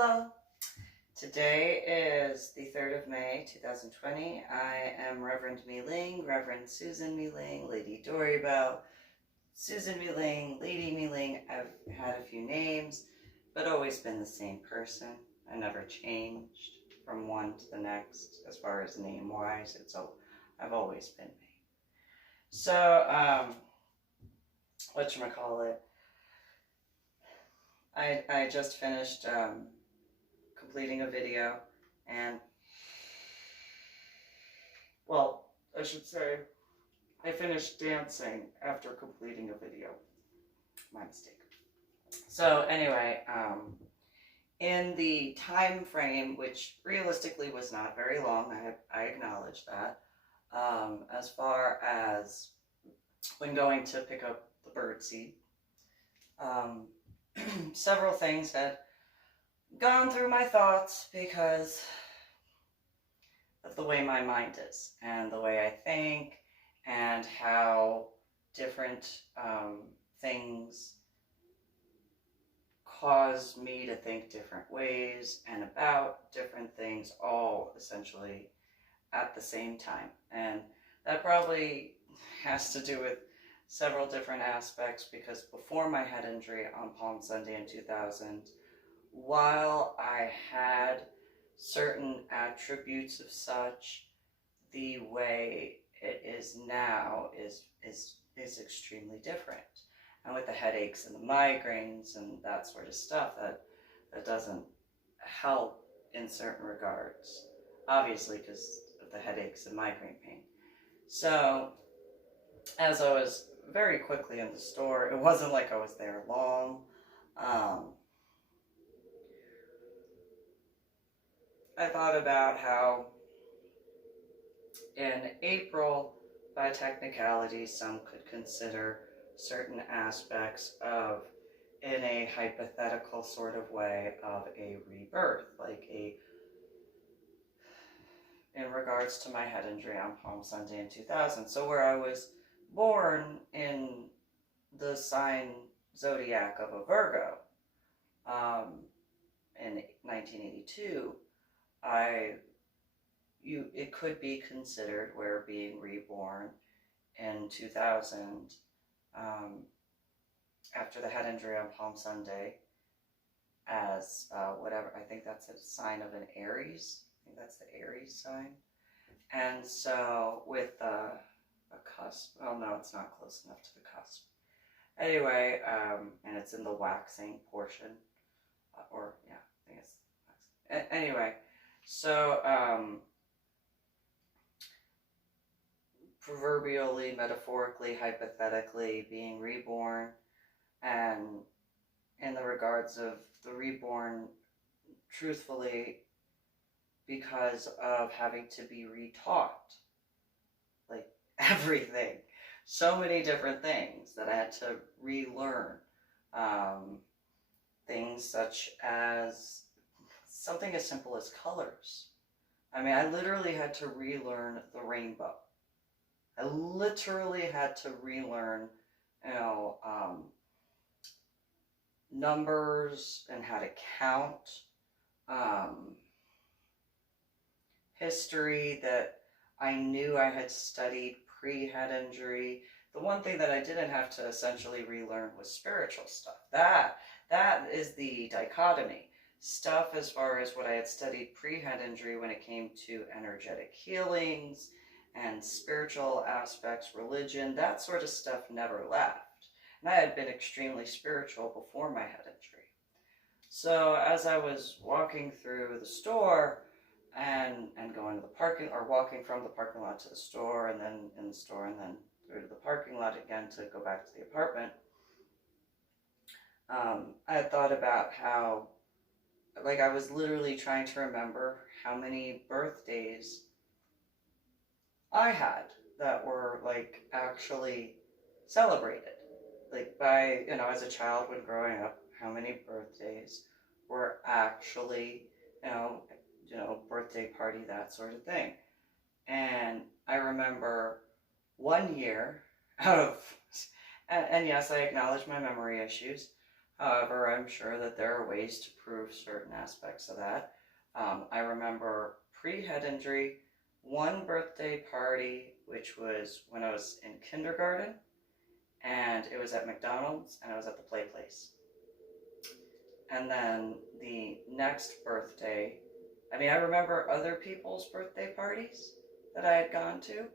Hello. Today is the 3rd of May, 2020. I am Reverend MeeLing, Reverend Susan MeeLing, Lady Dori, Belle, Susan MeeLing, Lady MeeLing. I've had a few names, but always been the same person. I never changed from one to the next as far as name-wise. I've always been me. So, whatchamacallit, I just finished completing a video, and, well, I should say, I finished dancing after completing a video. My mistake. So anyway, in the time frame, which realistically was not very long, I acknowledge that, as far as when going to pick up the birdseed, several things had gone through my thoughts because of the way my mind is and the way I think and how different things cause me to think different ways and about different things, all essentially at the same time. And that probably has to do with several different aspects, because before my head injury on Palm Sunday in 2000, while I had certain attributes of such, the way it is now is extremely different. And with the headaches and the migraines and that sort of stuff, that doesn't help in certain regards, obviously because of the headaches and migraine pain. So as I was very quickly in the store, it wasn't like I was there long. I thought about how in April, by technicality, some could consider certain aspects of, in a hypothetical sort of way, of a rebirth, like in regards to my head injury on Palm Sunday in 2000. So where I was born in the sign zodiac of a Virgo, in 1982, it could be considered, where being reborn in 2000, after the head injury on Palm Sunday, as whatever, I think that's a sign of an Aries. I think that's the Aries sign. And so with a cusp, well, no, it's not close enough to the cusp. Anyway, and it's in the waxing portion, or yeah, I think it's waxing. Anyway, so proverbially, metaphorically, hypothetically, being reborn, and in the regards of the reborn, truthfully, because of having to be retaught, like everything, so many different things that I had to relearn, things such as something as simple as colors. I mean, I literally had to relearn the rainbow. I literally had to relearn, numbers and how to count, history that I knew I had studied pre-head injury. The one thing that I didn't have to essentially relearn was spiritual stuff. That is the dichotomy. Stuff as far as what I had studied pre-head injury when it came to energetic healings and spiritual aspects, religion, that sort of stuff never left. And I had been extremely spiritual before my head injury. So as I was walking through the store and going to the parking, or walking from the parking lot to the store, and then in the store, and then through to the parking lot again to go back to the apartment, I had thought about how, like, I was literally trying to remember how many birthdays I had that were, like, actually celebrated. Like, by, as a child when growing up, how many birthdays were actually, birthday party, that sort of thing. And I remember one year out of, and yes, I acknowledge my memory issues. However, I'm sure that there are ways to prove certain aspects of that. I remember pre-head injury, one birthday party, which was when I was in kindergarten, and it was at McDonald's, and I was at the play place. And then the next birthday, I remember other people's birthday parties that I had gone to,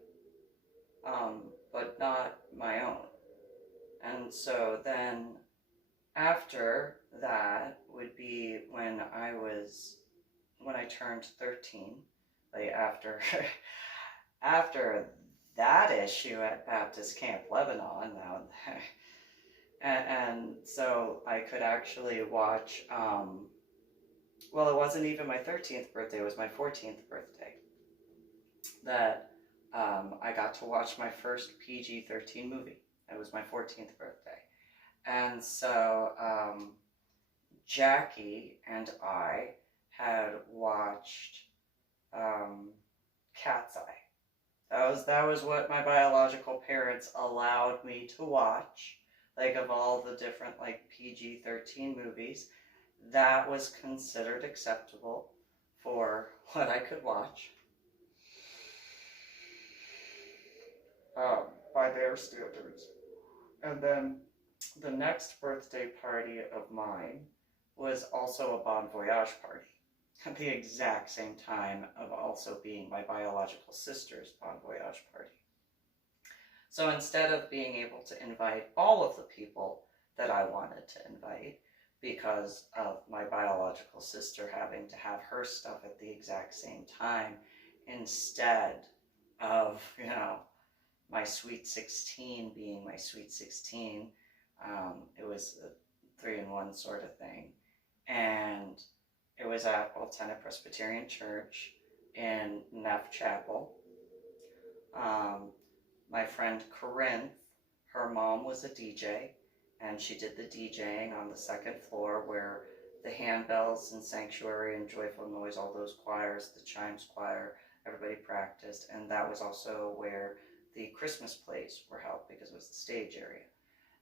but not my own. And so then after that would be when I turned 13, like after after that issue at Baptist Camp Lebanon now and so I could actually watch well, it wasn't even my 13th birthday, it was my 14th birthday that I got to watch my first PG-13 movie. It was my 14th birthday. And so Jackie and I had watched Cat's Eye. That was what my biological parents allowed me to watch. Like, of all the different like PG-13 movies, that was considered acceptable for what I could watch. By their standards. And then the next birthday party of mine was also a bon voyage party at the exact same time of also being my biological sister's bon voyage party. So instead of being able to invite all of the people that I wanted to invite because of my biological sister having to have her stuff at the exact same time, instead of, my Sweet 16 being my Sweet 16, it was a 3-in-1 sort of thing. And it was at Altena Presbyterian Church in Neff Chapel. My friend Corinne, her mom was a DJ, and she did the DJing on the second floor where the handbells and Sanctuary and Joyful Noise, all those choirs, the Chimes Choir, everybody practiced. And that was also where the Christmas plays were held because it was the stage area.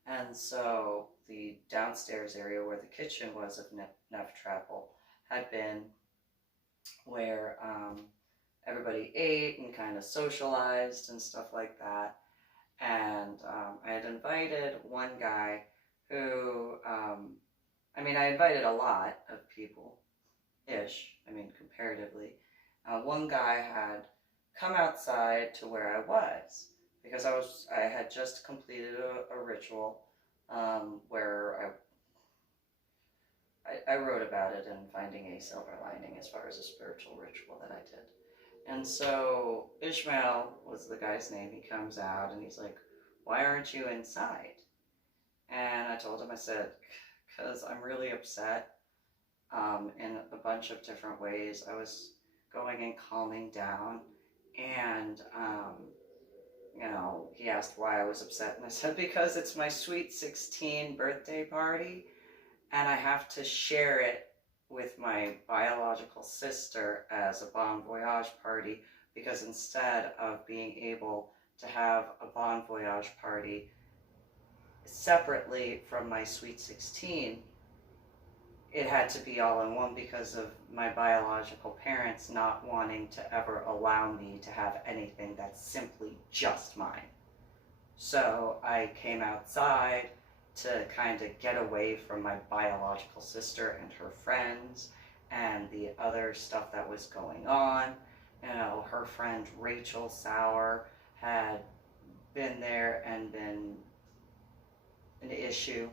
And so the downstairs area where the kitchen was of Neff Chapel had been where everybody ate and kind of socialized and stuff like that. And I had invited one guy who, I invited a lot of people-ish, comparatively. One guy had come outside to where I was because I had just completed a ritual where I wrote about it and finding a silver lining as far as a spiritual ritual that I did. And so Ishmael was the guy's name. He comes out and he's like, "Why aren't you inside?" And I told him, I said, "Because I'm really upset in a bunch of different ways. I was going and calming down, and he asked why I was upset, and I said, because it's my Sweet 16 birthday party, and I have to share it with my biological sister as a bon voyage party, because instead of being able to have a bon voyage party separately from my Sweet 16, it had to be all in one because of my biological parents not wanting to ever allow me to have anything that's simply just mine. So I came outside to kind of get away from my biological sister and her friends and the other stuff that was going on. Her friend Rachel Sauer had been there and been an issue.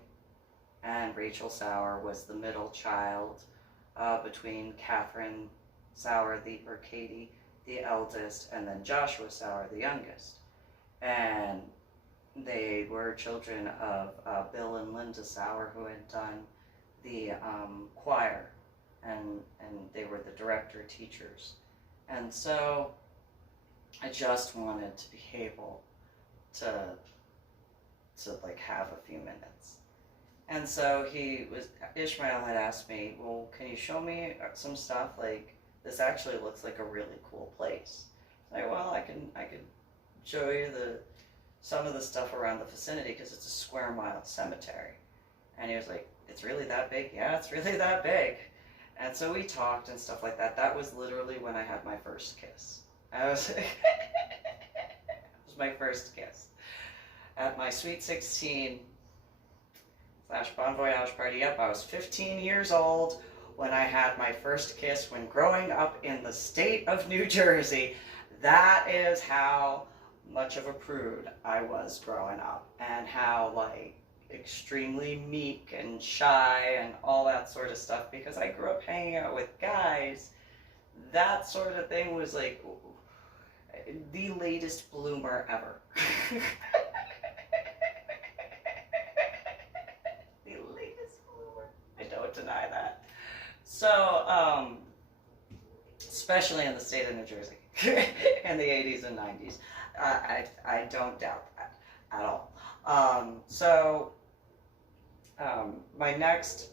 And Rachel Sauer was the middle child between Catherine Sauer, or Katie, the eldest, and then Joshua Sauer, the youngest. And they were children of Bill and Linda Sauer, who had done the choir, and they were the director teachers. And so I just wanted to be able to like have a few minutes. And so Ishmael had asked me, well, can you show me some stuff? Like, this actually looks like a really cool place. Like, well, I could show you some of the stuff around the vicinity because it's a square mile cemetery. And he was like, it's really that big? Yeah, it's really that big. And so we talked and stuff like that. That was literally when I had my first kiss. I was, it was my first kiss. At my Sweet 16 / Bon Voyage party. Yep, I was 15 years old when I had my first kiss when growing up in the state of New Jersey. That is how much of a prude I was growing up, and how, like, extremely meek and shy and all that sort of stuff, because I grew up hanging out with guys. That sort of thing was like the latest bloomer ever. The latest bloomer. I don't deny that. So, especially in the state of New Jersey in the 80s and 90s. I don't doubt that at all. My next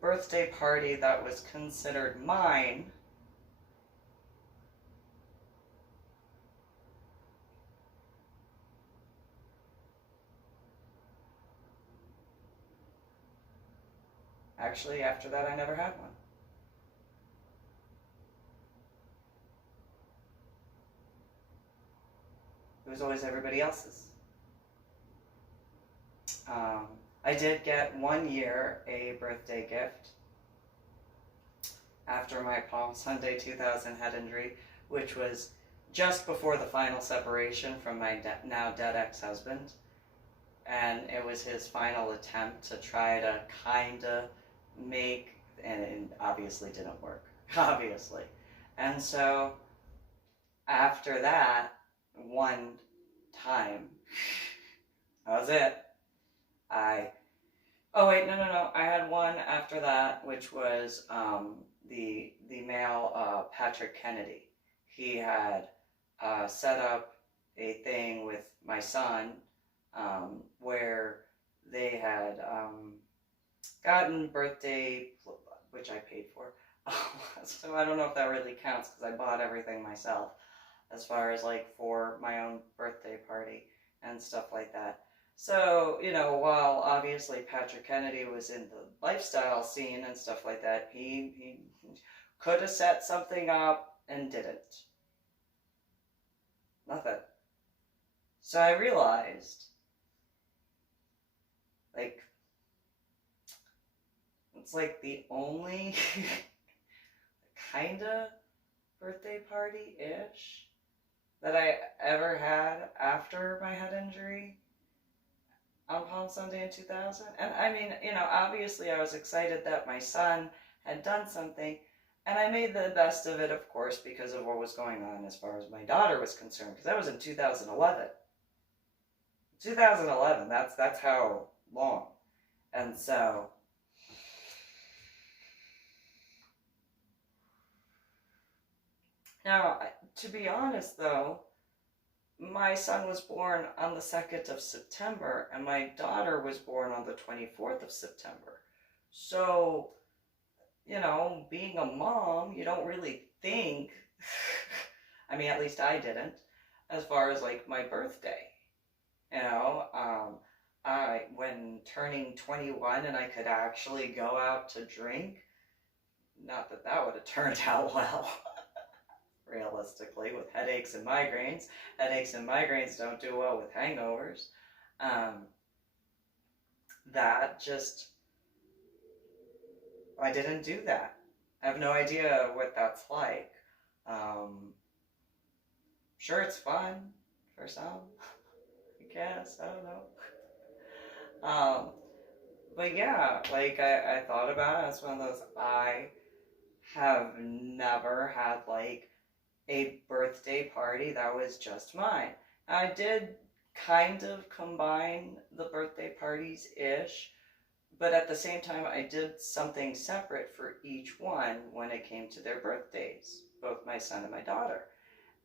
birthday party that was considered mine actually, after that, I never had one. It was always everybody else's. I did get one year a birthday gift after my Palm Sunday 2000 head injury, which was just before the final separation from my now dead ex-husband. And it was his final attempt to try to kind of make, and it obviously didn't work, obviously. And so after that one time, that was it. I had one after that, which was the male Patrick Kennedy. He had set up a thing with my son where they had gotten birthday, which I paid for. So I don't know if that really counts, because I bought everything myself, as far as like for my own birthday party and stuff like that. So, you know, while obviously Patrick Kennedy was in the lifestyle scene and stuff like that, he could have set something up and didn't. Nothing. So I realized, like, it's like the only kind of birthday party-ish that I ever had after my head injury on Palm Sunday in 2000. And I mean, you know, obviously I was excited that my son had done something, and I made the best of it, of course, because of what was going on as far as my daughter was concerned, because that was in 2011. 2011, that's how long. And so, now, to be honest though, my son was born on the 2nd of September, and my daughter was born on the 24th of September. So, you know, being a mom, you don't really think, I mean, at least I didn't, as far as like my birthday. You know, when turning 21 and I could actually go out to drink, not that that would have turned out well. Realistically, with headaches and migraines. Headaches and migraines don't do well with hangovers. That just, I didn't do that. I have no idea what that's like. Sure, it's fun for some, I guess, I don't know. But yeah, like I thought about it. It's one of those, I have never had like a birthday party that was just mine. I did kind of combine the birthday parties-ish, but at the same time I did something separate for each one when it came to their birthdays, both my son and my daughter.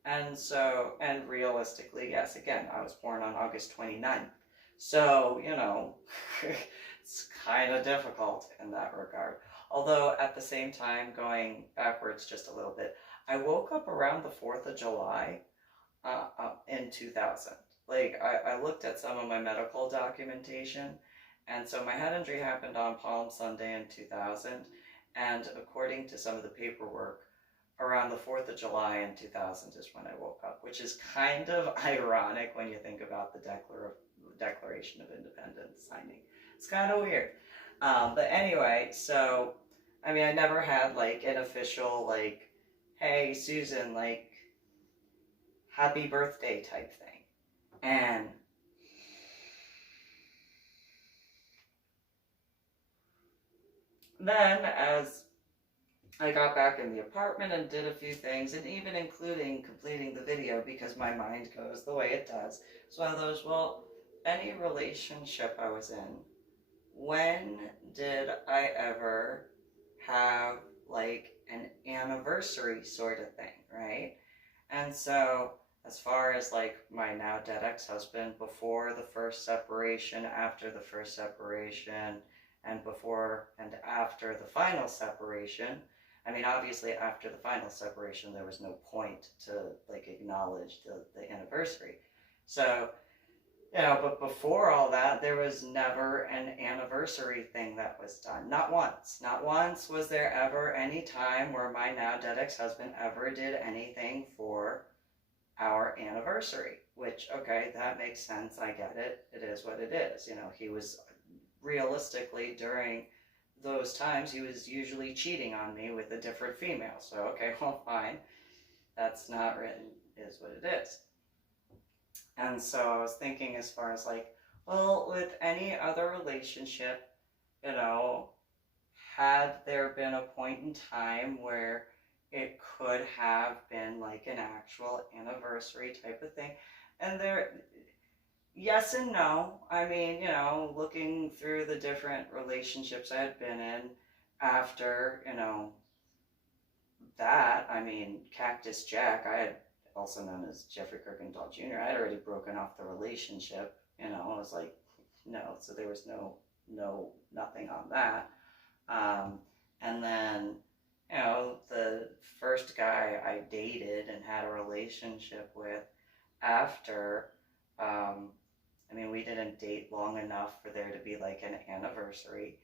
And so, and realistically, yes, again, I was born on August 29th. So, you know, it's kind of difficult in that regard. Although at the same time, going backwards just a little bit, I woke up around the 4th of July in 2000. Like, I looked at some of my medical documentation, And so my head injury happened on Palm Sunday in 2000, and according to some of the paperwork, around the 4th of July in 2000 is when I woke up, which is kind of ironic when you think about the Declaration of Independence signing. It's kind of weird. But anyway, so, I mean, I never had like an official, like, hey, Susan, like, happy birthday type thing. And then as I got back in the apartment and did a few things, and even including completing the video, because my mind goes the way it does. It's one of those, well, any relationship I was in, when did I ever have like an anniversary sort of thing, right? And so as far as like my now dead ex-husband, before the first separation, after the first separation, and before and after the final separation, I mean, obviously after the final separation, there was no point to like acknowledge the anniversary. So, you know, but before all that, there was never an anniversary thing that was done. Not once. Not once was there ever any time where my now dead ex-husband ever did anything for our anniversary. Which, okay, that makes sense. I get it. It is what it is. You know, he was realistically during those times, he was usually cheating on me with a different female. So, okay, well, fine. That's not written, is what it is. And so I was thinking as far as like, well, with any other relationship, you know, had there been a point in time where it could have been like an actual anniversary type of thing. And there, yes and no. I mean, you know, looking through the different relationships I had been in after, you know, that, I mean, Cactus Jack, I had, also known as Jeffrey Kirkendall Jr., I had already broken off the relationship, you know, I was like, no, so there was nothing on that. And then, you know, the first guy I dated and had a relationship with after, I mean, we didn't date long enough for there to be like an anniversary.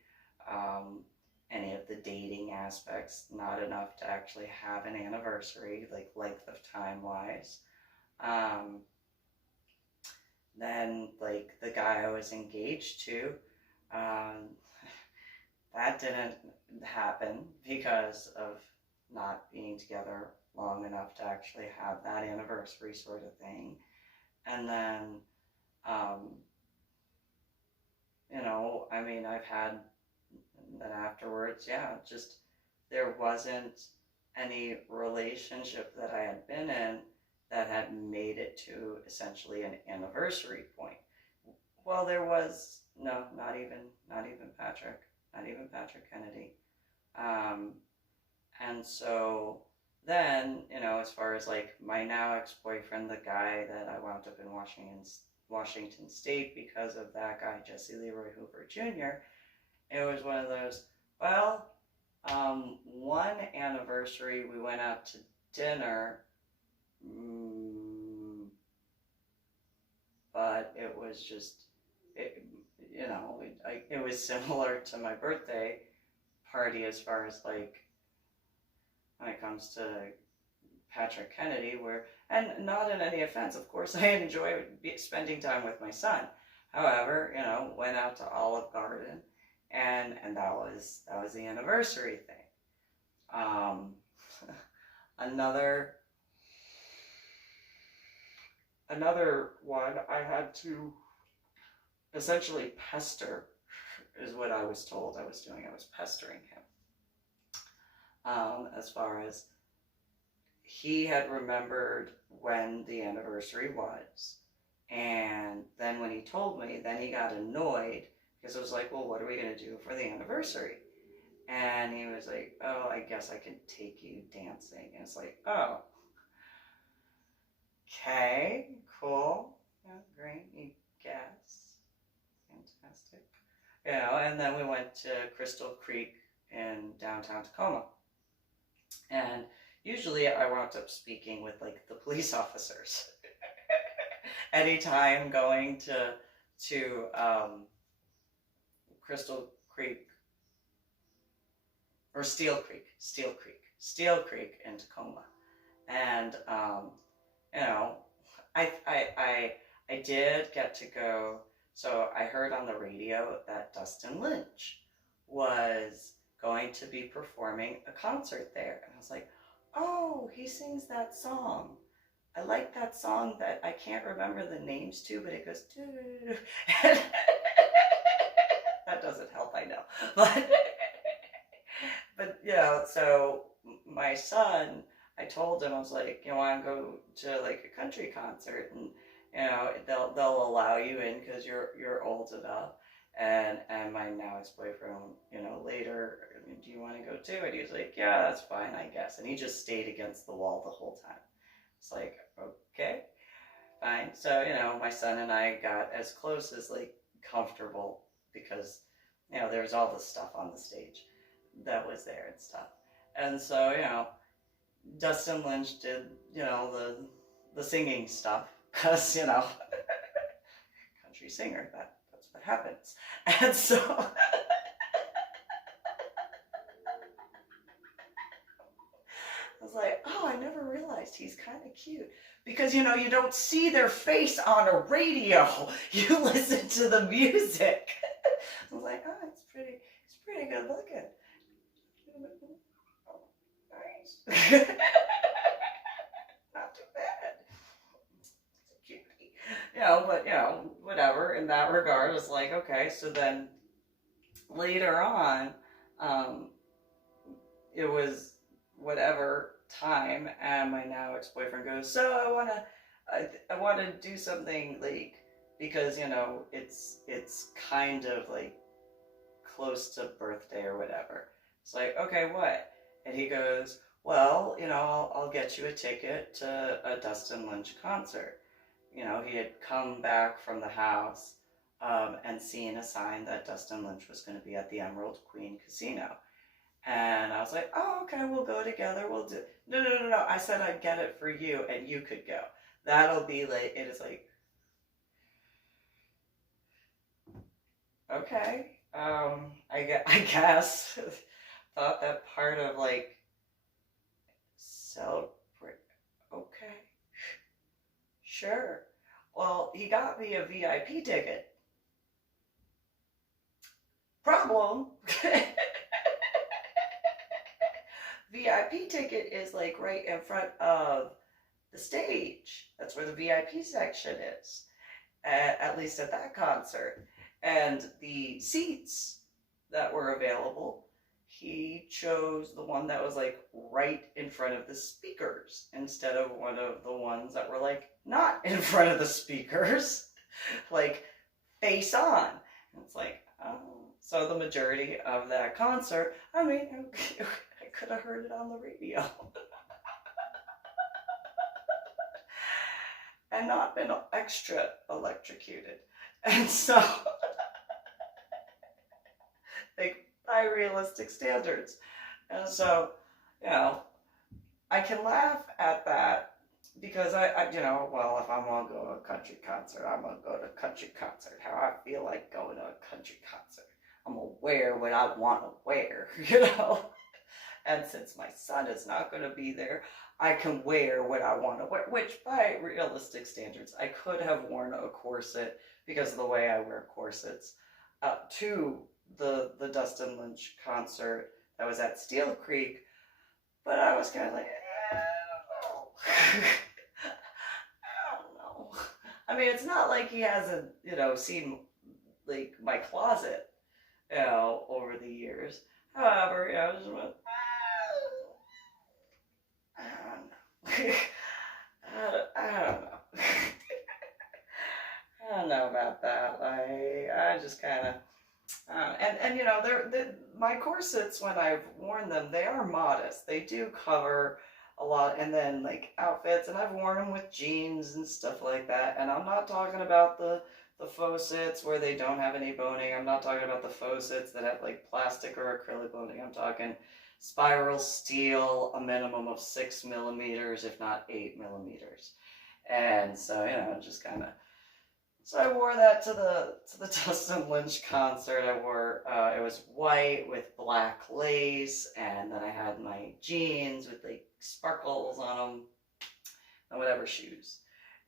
Any of the dating aspects, not enough to actually have an anniversary, like length of time wise. Then, like, the guy I was engaged to, that didn't happen because of not being together long enough to actually have that anniversary sort of thing. And then, you know, I mean, I've had, then afterwards, yeah, just there wasn't any relationship that I had been in that had made it to essentially an anniversary point. Well, there was, no, not even Patrick Kennedy. And so then, you know, as far as like my now ex-boyfriend, the guy that I wound up in Washington State because of that guy, Jesse Leroy Hoover Jr., it was one of those, well, one anniversary we went out to dinner, but it was just, you know, it was similar to my birthday party as far as like, when it comes to Patrick Kennedy, where, and not in any offense, of course, I enjoy spending time with my son. However, you know, went out to Olive Garden, and that was the anniversary thing. Another one I had to essentially pester, is what I was told I was doing. I was pestering him. As far as he had remembered when the anniversary was, and then when he told me, then he got annoyed because I was like, well, what are we going to do for the anniversary? And he was like, oh, I guess I can take you dancing. And it's like, oh, okay, cool, yeah, great, you guess, fantastic. You know, and then we went to Crystal Creek in downtown Tacoma. And usually I wound up speaking with like the police officers. Anytime going to Crystal Creek, or Steele Creek in Tacoma. And, you know, I did get to go, so I heard on the radio that Dustin Lynch was going to be performing a concert there. And I was like, oh, he sings that song. I like that song that I can't remember the names to, but it goes, doo. That doesn't help, I know. But you know, so my son, I told him, I was like, you want to go to like a country concert, and you know, they'll allow you in because you're old enough. And my now ex-boyfriend, you know, later, do you want to go too? And he was like, yeah, that's fine, I guess. And he just stayed against the wall the whole time. It's like, okay, fine. So, you know, my son and I got as close as like comfortable because, you know, there was all this stuff on the stage that was there and stuff. And so, you know, Dustin Lynch did, you know, the singing stuff because, you know, country singer, that's what happens. And so I was like, oh, I never realized he's kind of cute. Because, you know, you don't see their face on a radio. You listen to the music. I was like, oh, he's pretty good looking. Oh, nice. Not too bad. He's a cutie. You know, but, you know, whatever. In that regard, it's like, okay, so then later on, it was whatever time, and my now ex-boyfriend goes, so I want to do something, like, because, you know, it's kind of like close to birthday or whatever. It's like, okay, what? And he goes, well, you know, I'll get you a ticket to a Dustin Lynch concert. You know, he had come back from the house and seen a sign that Dustin Lynch was going to be at the Emerald Queen Casino. And I was like, oh, okay, we'll go together. We'll do. No. I said I'd get it for you and you could go. That'll be like, it is like, okay. I guess thought that part of like celebrate. Okay, sure. Well, he got me a VIP ticket. Problem. VIP ticket is like right in front of the stage. That's where the VIP section is, at least at that concert. And the seats that were available, he chose the one that was like right in front of the speakers instead of one of the ones that were like not in front of the speakers, like face on. And it's like, oh. So the majority of that concert, I mean, I could have heard it on the radio. And not been extra electrocuted. And so, like, by realistic standards. And so, you know, I can laugh at that because I you know, well, if I'm going to go to a country concert, I'm going to go to a country concert. How I feel like going to a country concert. I'm going to wear what I want to wear, you know. And since my son is not going to be there, I can wear what I want to wear, which by realistic standards, I could have worn a corset because of the way I wear corsets to the Dustin Lynch concert that was at Steele Creek. But I was kind of like, I don't know. I mean, it's not like he hasn't, you know, seen like my closet, you know, over the years. However, you know, I just went, I don't know. I don't know about that. I just kind of, and you know, my corsets, when I've worn them, they are modest. They do cover a lot, and then like outfits, and I've worn them with jeans and stuff like that. And I'm not talking about the faux sits where they don't have any boning. I'm not talking about the faux sits that have like plastic or acrylic boning. I'm talking spiral steel, a minimum of 6 millimeters, if not 8 millimeters. And so, you know, just kind of So I wore that to the Dustin Lynch concert. I wore it was white with black lace, and then I had my jeans with like sparkles on them, and whatever shoes,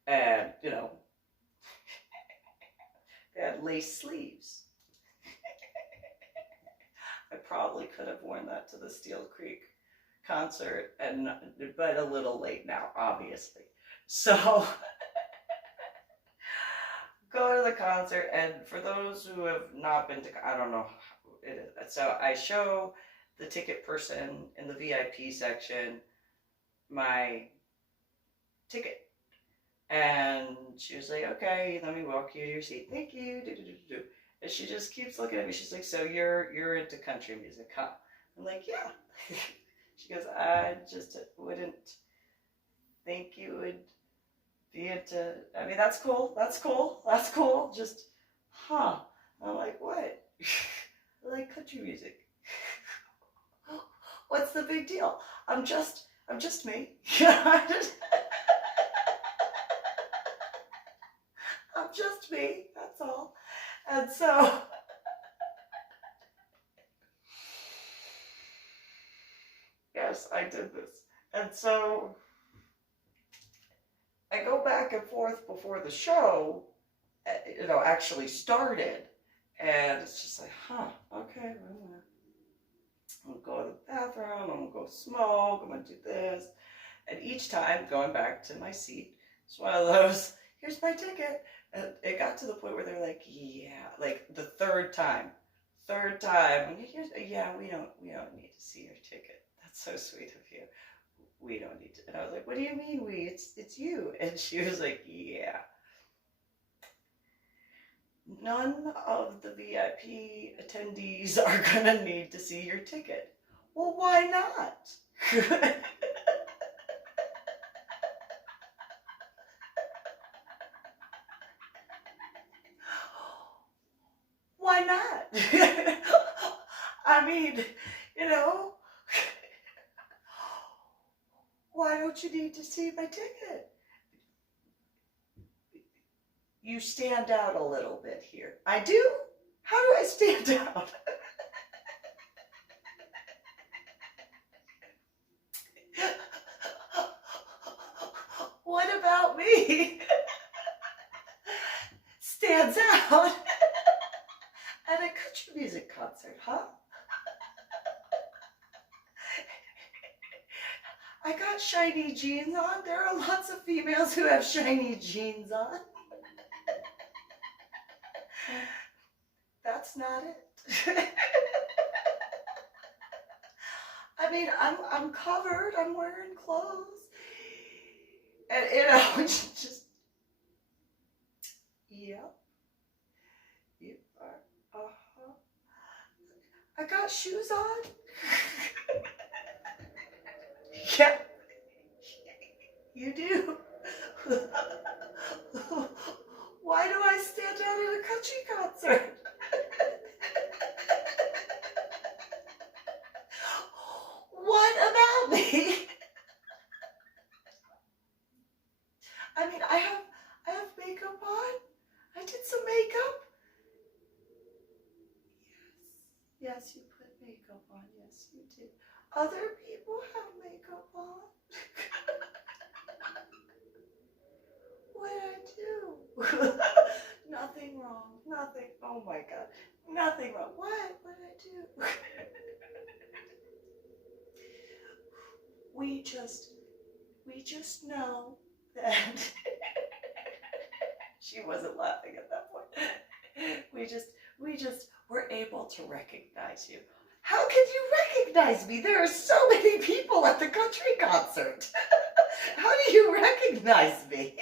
and you know they had lace sleeves. I probably could have worn that to the Steele Creek concert, but a little late now, obviously. So go to the concert, and for those who have not been to, I don't know how it is. So I show the ticket person in the VIP section my ticket, and she was like, "Okay, let me walk you to your seat. Thank you." And she just keeps looking at me. She's like, "So you're into country music, huh?" I'm like, "Yeah." She goes, "I just wouldn't think you would be into, I mean, that's cool, that's cool, that's cool, just, huh." I'm like, "What?" I like country music. What's the big deal? I'm just me. I'm just me, that's all. And so, yes, I did this. And so, I go back and forth before the show, you know, actually started. And it's just like, huh, okay, I'm gonna go to the bathroom, I'm gonna go smoke, I'm gonna do this. And each time, going back to my seat, it's one of those, "Here's my ticket." And it got to the point where they're like, "Yeah," like the third time, "Yeah, we don't need to see your ticket. That's so sweet of you. We don't need to." And I was like, "What do you mean we? It's you." And she was like, "Yeah. None of the VIP attendees are gonna need to see your ticket." Well, why not? Why not? I mean, you know, why don't you need to see my ticket? You stand out a little bit here. I do? How do I stand out? What about me stands out at a country music concert, huh? I got shiny jeans on. There are lots of females who have shiny jeans on. That's not it. I mean, I'm covered. I'm wearing clothes, and you know, just yep, you are. I got shoes on. Yeah, you do. Why do I stand out at a country concert? What about me? I mean, I have makeup on. I did some makeup. Yes, you put makeup on. Yes, you did. Other people have makeup on. What'd I do? Nothing wrong. Nothing. Oh my God. Nothing wrong. What? What'd I do? We just know that she wasn't laughing at that point. We just were able to recognize you. How can you recognize me? There are so many people at the country concert. How do you recognize me?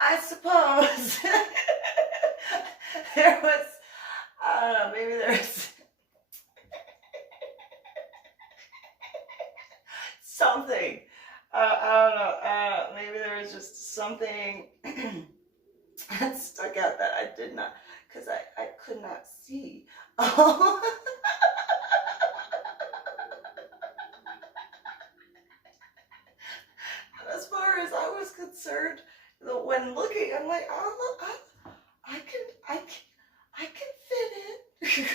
I suppose there was, I don't know, maybe there's something, I don't know, maybe there was just something that stuck out that I did not, because I could not see. concert, when looking, I'm like, oh, I can fit in.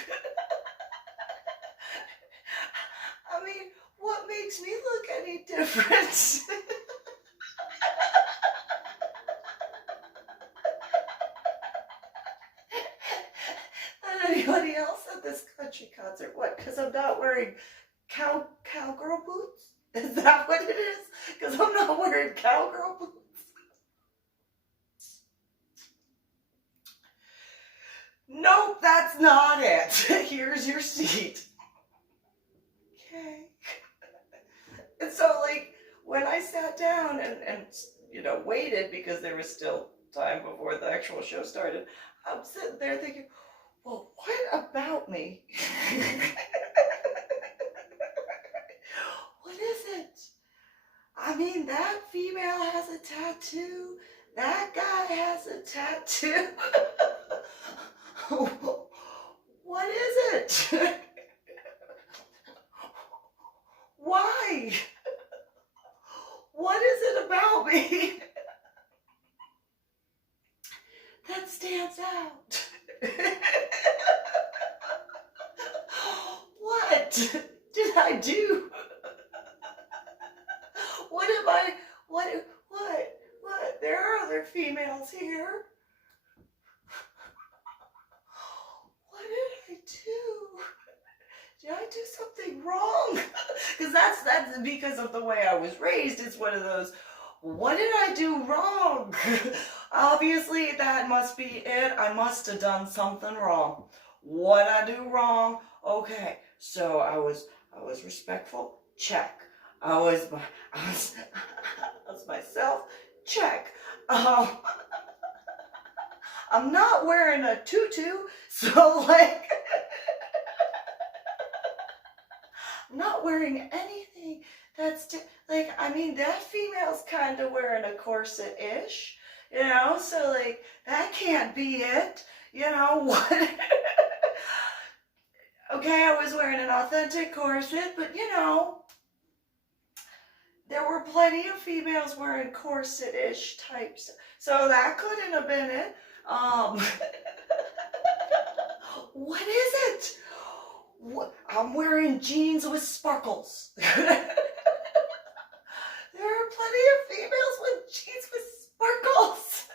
I mean, what makes me look any different? Than anybody else at this country concert? What? Because I'm not wearing cowgirl boots? Is that what it is? Because I'm not wearing cowgirl boots. Nope, that's not it. Here's your seat. Okay. And so, like, when I sat down and you know, waited because there was still time before the actual show started, I'm sitting there thinking, well, what about me? What is it? I mean, that female has a tattoo. That guy has a tattoo. What is it? Why? What is it about me that stands out? What did I do? What am I? What? There are other females here. What did I do? Did I do something wrong? Because that's because of the way I was raised. It's one of those, what did I do wrong? Obviously, that must be it. I must have done something wrong. What I do wrong? Okay, so I was respectful. Check. I was myself. Check. I'm not wearing a tutu, so like, I'm not wearing anything that's like, I mean, that female's kind of wearing a corset-ish, you know, so like, that can't be it, you know, what? Okay, I was wearing an authentic corset, but you know, there were plenty of females wearing corset-ish types, so that couldn't have been it. What is it? What? I'm wearing jeans with sparkles. There are plenty of females with jeans with sparkles.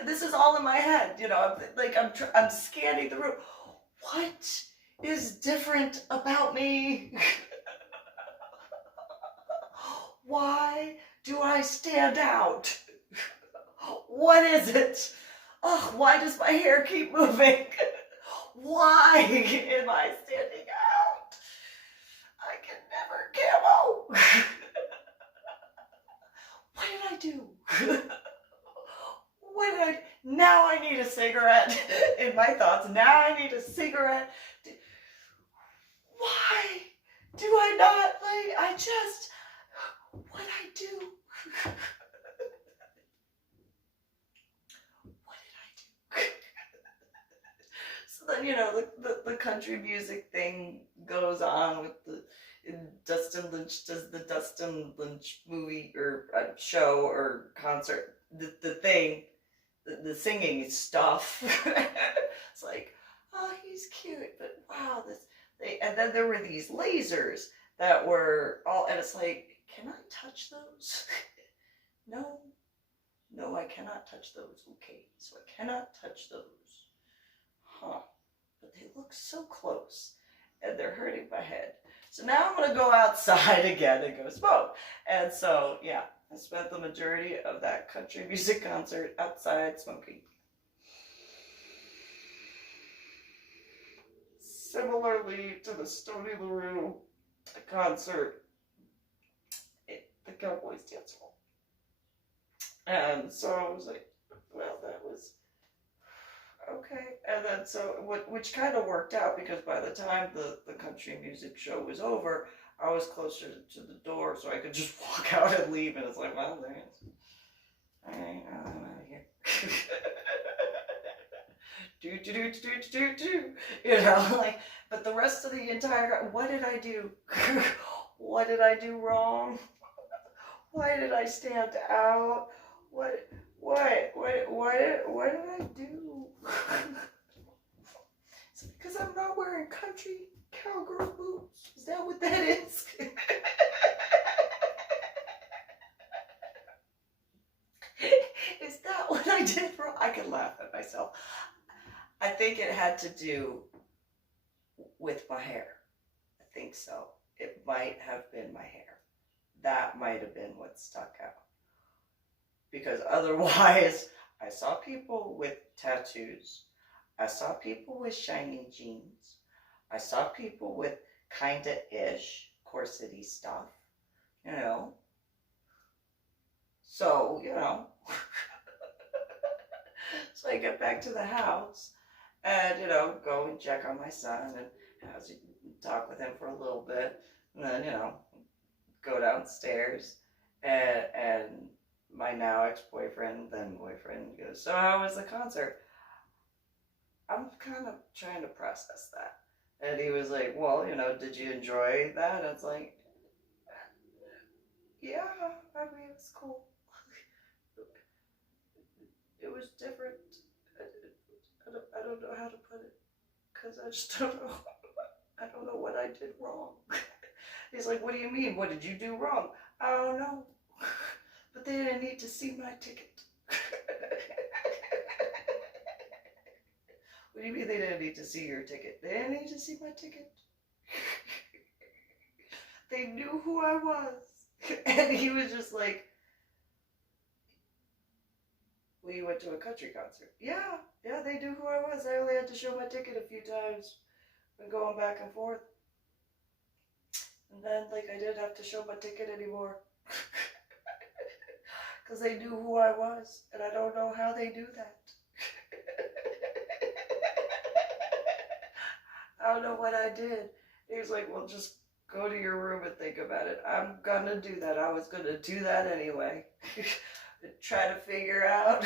And this is all in my head, you know. I'm scanning the room. What is different about me? Why do I stand out? What is it? Oh, why does my hair keep moving? Why am I standing out? I can never camo. What did I do? What did I? Now I need a cigarette. In my thoughts, now I need a cigarette. Why do I not like? What I do? Then, you know, the country music thing goes on with Dustin Lynch does the Dustin Lynch movie or show or concert, the singing stuff. It's like, oh, he's cute, but wow, and then there were these lasers that were all, and it's like, can I touch those? No, I cannot touch those. Okay, so I cannot touch those. Huh. But they look so close, and they're hurting my head. So now I'm going to go outside again and go smoke. And so, yeah, I spent the majority of that country music concert outside smoking. Similarly to the Stony LaRue concert, the Cowboys dance hall. And so I was like, well, that was okay. And then which kind of worked out, because by the time the country music show was over, I was closer to the door, so I could just walk out and leave. And it's like, well, there it is. All right, I'm out of here. do. You know, like, but the rest of the entire, what did I do? What did I do wrong? Why did I stand out? what did I do? It's because I'm not wearing country cowgirl boots. Is that what that is? Is that what I did wrong? I can laugh at myself. I think it had to do with my hair. I think so. It might have been my hair. That might have been what stuck out. Because otherwise, I saw people with tattoos. I saw people with shiny jeans. I saw people with kinda-ish corsety stuff, you know. So, you know. So I get back to the house and, you know, go and check on my son and talk with him for a little bit. And then, you know, go downstairs and my now ex-boyfriend, then boyfriend, goes, so how was the concert? I'm kind of trying to process that. And he was like, well, you know, did you enjoy that? And it's like, yeah, I mean, it was cool. It was different. I don't know how to put it, because I just don't know. I don't know what I did wrong. He's like, what do you mean? What did you do wrong? I don't know. But they didn't need to see my ticket. What do you mean they didn't need to see your ticket? They didn't need to see my ticket. They knew who I was. And he was just like, well, you went to a country concert. Yeah, they knew who I was. I only had to show my ticket a few times and going back and forth. And then, like, I didn't have to show my ticket anymore. Because they knew who I was. And I don't know how they do that. I don't know what I did. He was like, well, just go to your room and think about it. I'm gonna do that. I was gonna do that anyway. Try to figure out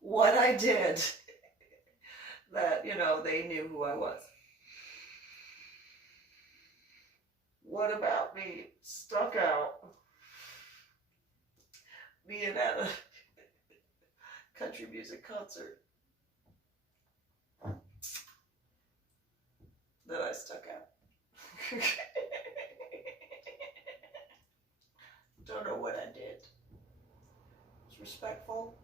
what I did that, you know, they knew who I was. What about me stuck out being at a country music concert that I stuck out? Don't know what I did. It's respectful.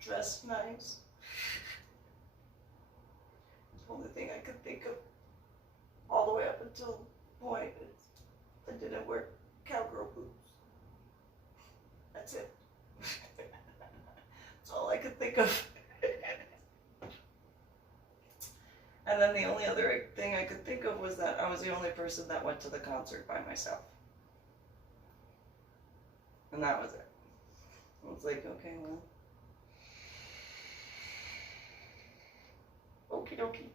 Dressed nice. The only thing I could think of all the way up until the point is I didn't wear cowgirl boots. That's it. That's all I could think of. And then the only other thing I could think of was that I was the only person that went to the concert by myself. And that was it. I was like, okay, well. Okie dokie.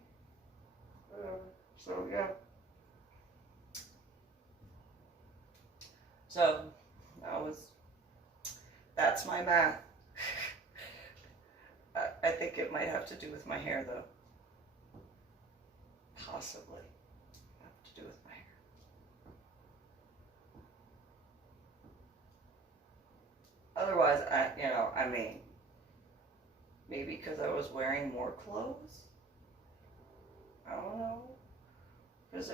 So, yeah. So, that's my math. I think it might have to do with my hair, though. Possibly have to do with my hair. Otherwise, I mean, maybe because I was wearing more clothes. I don't know. Because,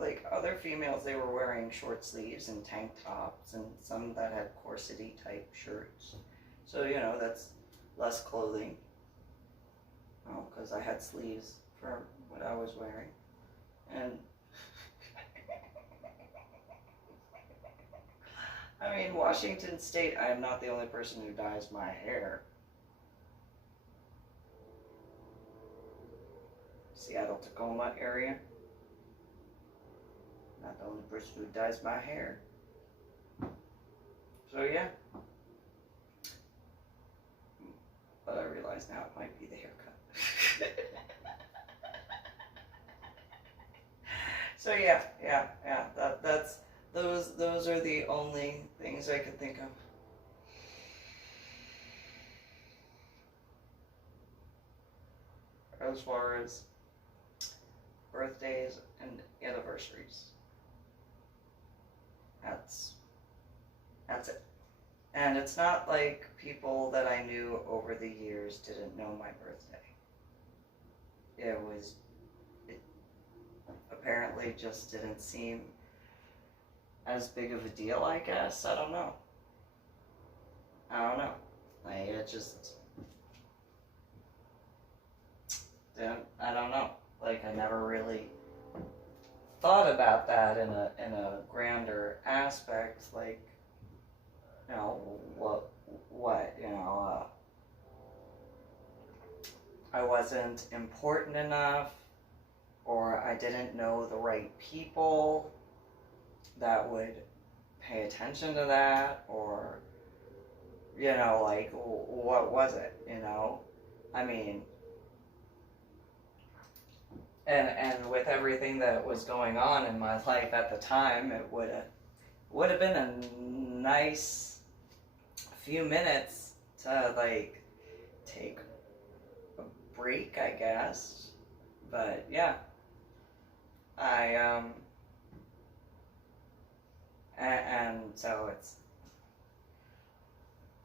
like other females, they were wearing short sleeves and tank tops, and some that had corsety type shirts. So, that's less clothing. Oh, because I had sleeves for what I was wearing. And I mean, Washington State, I am not the only person who dyes my hair. Seattle, Tacoma area, not the only person who dyes my hair. So yeah. But I realize now it might be the haircut. So yeah. Those are the only things I could think of. As far as birthdays and anniversaries. That's it. And it's not like people that I knew over the years didn't know my birthday. It apparently just didn't seem as big of a deal, I guess. I don't know. Like, it just didn't, I don't know. Like, I never really thought about that in a grander aspect, like, you know, what, you know, I wasn't important enough, or I didn't know the right people that would pay attention to that, or, you know, like, what was it, you know? I mean, and with everything that was going on in my life at the time, it would have been a nice few minutes to, like, take a break, I guess. But yeah, and so it's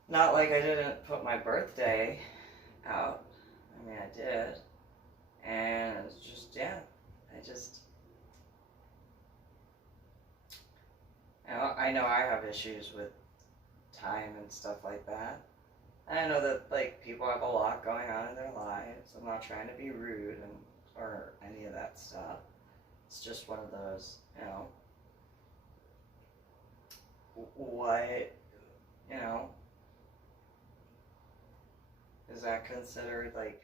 not like I didn't put my birthday out. I mean, I did. And it's just, yeah, I know I have issues with time and stuff like that. And I know that, like, people have a lot going on in their lives. I'm not trying to be rude or any of that stuff. It's just one of those, you know, what, you know, is that considered, like,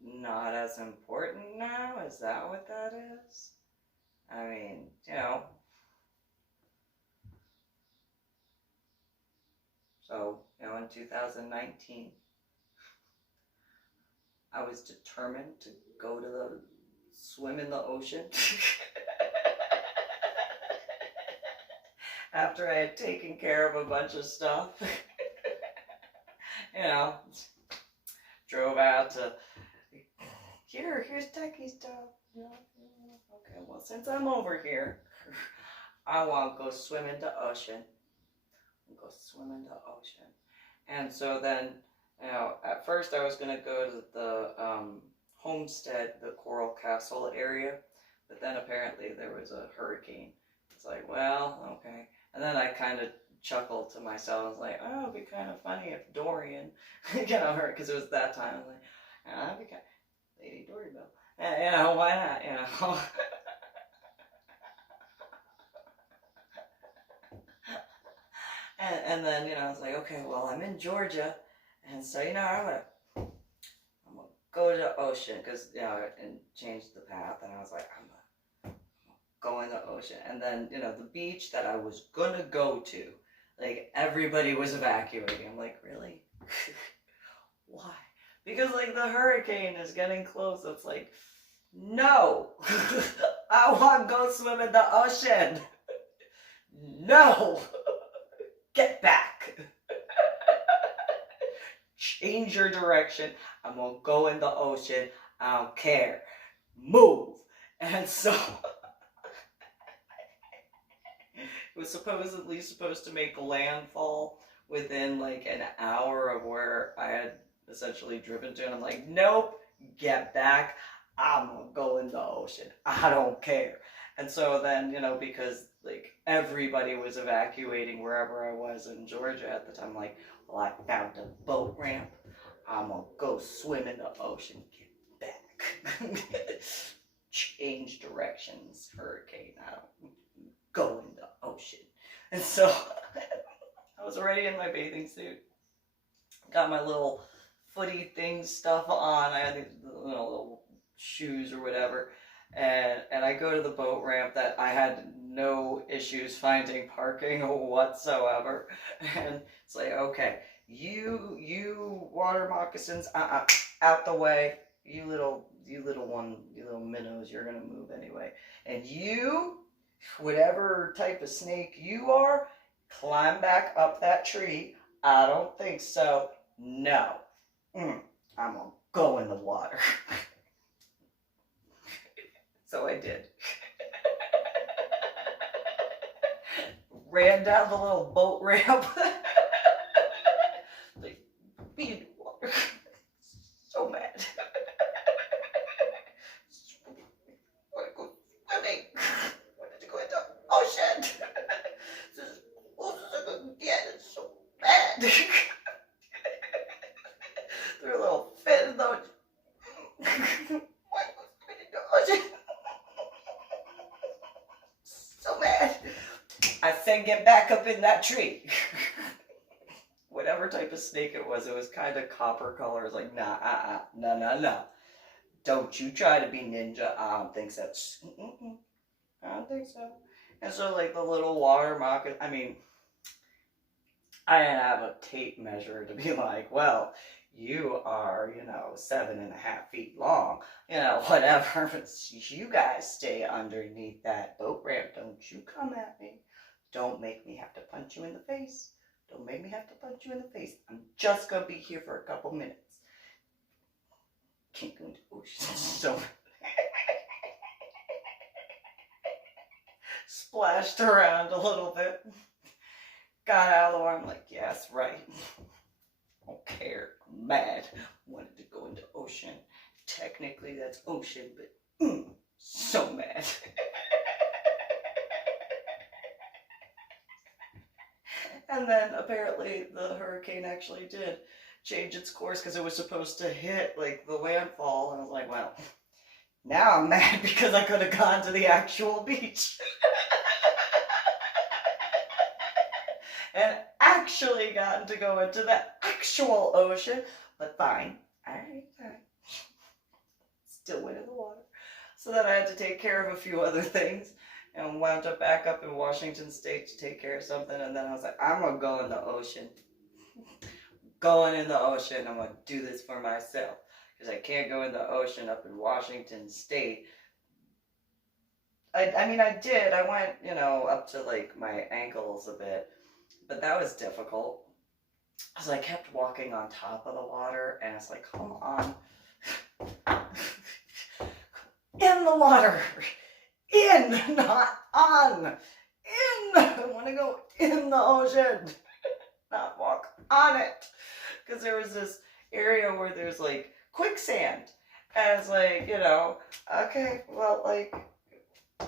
not as important now? Is that what that is? I mean, you know. So, you know, in 2019, I was determined to go to swim in the ocean. After I had taken care of a bunch of stuff. You know, drove out to, here's techie stuff. You know, okay, well, since I'm over here, I want to go swim in the ocean. Go swim in the ocean. And so then, you know, at first I was going to go to the homestead, the Coral Castle area, but then apparently there was a hurricane. It's like, well, okay. And then I kind of chuckled to myself. I was like, oh, it'd be kind of funny if Dorian, you know, hurt, because it was that time. I was like, oh, that'd be kind of, Lady Dori Belle. You know, why not, you know? And then, you know, I was like, okay, well, I'm in Georgia, and so, you know, I'm gonna go to the ocean, because, you know, and change the path, and I was like, I'm gonna go in the ocean. And then, you know, the beach that I was gonna go to, like, everybody was evacuating. I'm like, really? Why? Because, like, the hurricane is getting close. It's like, no! I want to go swim in the ocean! No! Get back! Change your direction. I'm gonna go in the ocean. I don't care. Move! And so it was supposedly supposed to make landfall within like an hour of where I had essentially driven to, and I'm like, nope, get back. I'm gonna go in the ocean. I don't care. And so then, you know, because like everybody was evacuating wherever I was in Georgia at the time, like, well, I found a boat ramp. I'm gonna go swim in the ocean. Get back. Change directions, hurricane. I don't go in the ocean. And so I was already in my bathing suit. Got my little footy thing stuff on. I had these little shoes or whatever. And I go to the boat ramp that I had no issues finding parking whatsoever. And it's like, okay, you water moccasins, out the way. You little minnows, you're gonna move anyway. And you, whatever type of snake you are, climb back up that tree. I don't think so. No. I'm gonna go in the water. So I did. Ran down the little boat ramp. Like, be in the water. So mad. Want to go swimming. Wanted to go into the ocean. This is close as I could get. It's so bad. Threw a little fit in the ocean. So mad. I said, get back up in that tree. Whatever type of snake it was kind of copper color. It was like, nah, no. Don't you try to be ninja. I don't think so. I don't think so. And so, like, the little water moccasin, I mean, I didn't have a tape measure to be like, well, you are, 7.5 feet long, whatever. But you guys stay underneath that boat ramp. Don't you come at me. Don't make me have to punch you in the face. Don't make me have to punch you in the face. I'm just going to be here for a couple minutes. Can't go into the ocean. So splashed around a little bit. Got out of the water. I'm like, yes, right. Don't care. I'm mad. Wanted to go into ocean. Technically, that's ocean, but so mad. And then apparently the hurricane actually did change its course because it was supposed to hit like the landfall. And I was like, well, now I'm mad because I could have gone to the actual beach. And actually gotten to go into the actual ocean. But fine. Alright. Still went in the water. So then I had to take care of a few other things. And wound up back up in Washington State to take care of something. And then I was like, I'm going to go in the ocean. Going in the ocean. I'm going to do this for myself. Because I can't go in the ocean up in Washington State. I mean, I did. I went, up to like my ankles a bit. But that was difficult. Because I kept walking on top of the water. And it's like, come on. In the water. In, not on. In. I want to go in the ocean, not walk on it. Because there was this area where there's like quicksand. And it's like, okay, well, like, I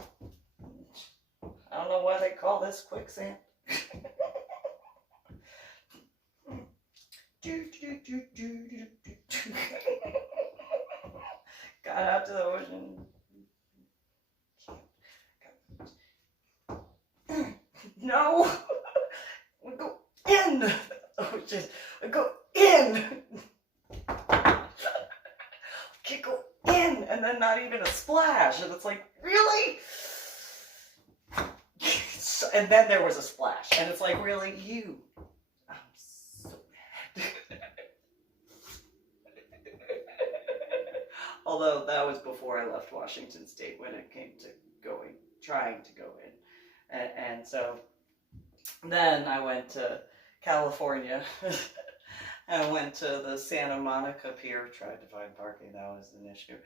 don't know why they call this quicksand. Got out to the ocean. No, we go in the ocean. We go in. Can't go in, and then not even a splash. And it's like, really? And then there was a splash, and it's like, really, you? I'm so mad. Although that was before I left Washington State when it came to trying to go in. And so then I went to California. I went to the Santa Monica pier, tried to find parking. That was an issue.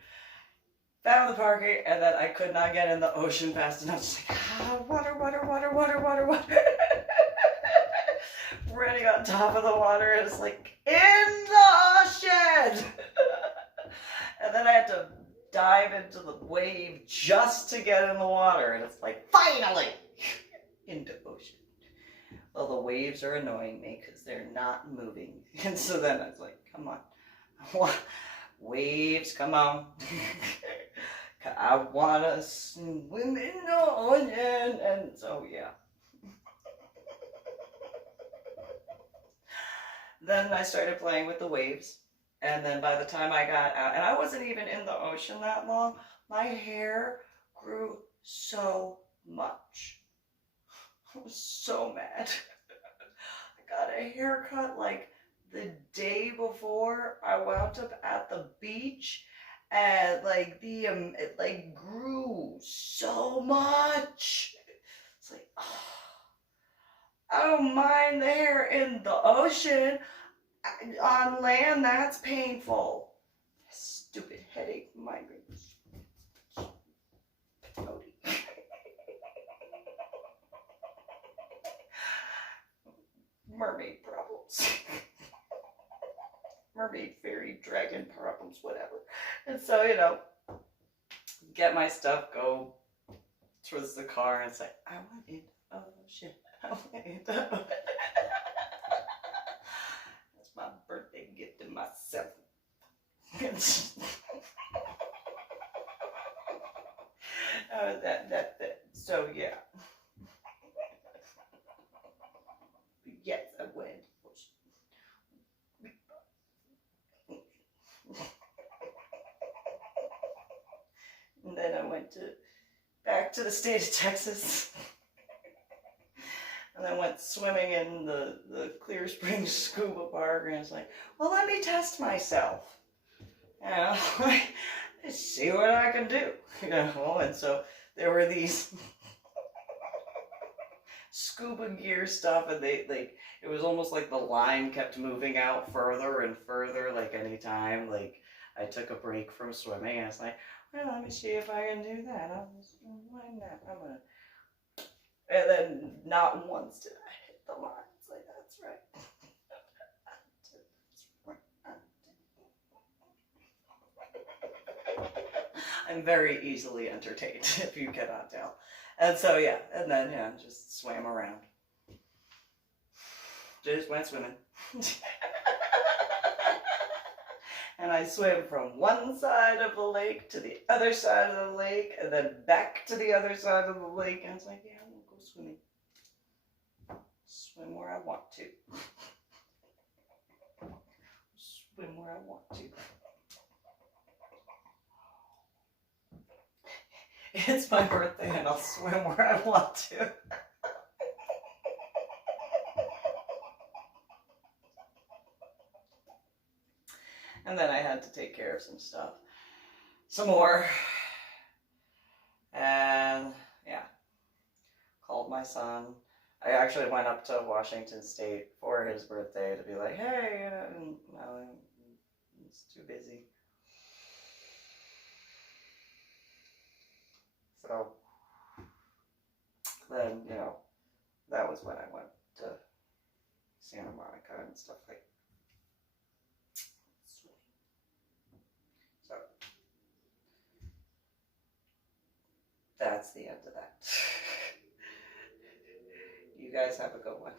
Found the parking, and then I could not get in the ocean fast enough. Just like, water. Running on top of the water, and it's like, in the ocean! And then I had to dive into the wave just to get in the water, and it's like, finally! Into ocean. Well, the waves are annoying me because they're not moving. And so then I was like, come on. Waves, come on. I want to swim in the ocean. And so, yeah. Then I started playing with the waves. And then by the time I got out, and I wasn't even in the ocean that long, my hair grew so much. I was so mad. I got a haircut like the day before I wound up at the beach, and like it like grew so much. It's like, oh, I don't mind the hair in the ocean. On land, that's painful. Stupid headache, migraines. mermaid problems. Mermaid, fairy, dragon problems, whatever. And so, you know, get my stuff, go towards the car and say, I want it. Oh, shit. I want it. That's my birthday gift to myself. So, yeah. Yes, I went. And then I went back to the state of Texas. And I went swimming in the Clear Springs SCUBA Park, and I was like, well, let me test myself. You know, let's see what I can do. You know, and so there were these scuba gear stuff, and it was almost like the line kept moving out further and further, like anytime, like I took a break from swimming, and I was like, well, let me see if I can do that. Why not? I'm gonna. And then not once did I hit the line. It's like, that's right. I'm very easily entertained, if you cannot tell. And so, yeah, and then, yeah, just swam around. Just went swimming. And I swam from one side of the lake to the other side of the lake, and then back to the other side of the lake. And I was like, yeah, I'm going to go swimming. Swim where I want to. Swim where I want to. It's my birthday and I'll swim where I want to. And then I had to take care of some stuff. Some more. And yeah, called my son. I actually went up to Washington State for his birthday to be like, hey, no, it's too busy. So then, you know, that was when I went to Santa Monica and stuff like that. So that's the end of that. You guys have a good one.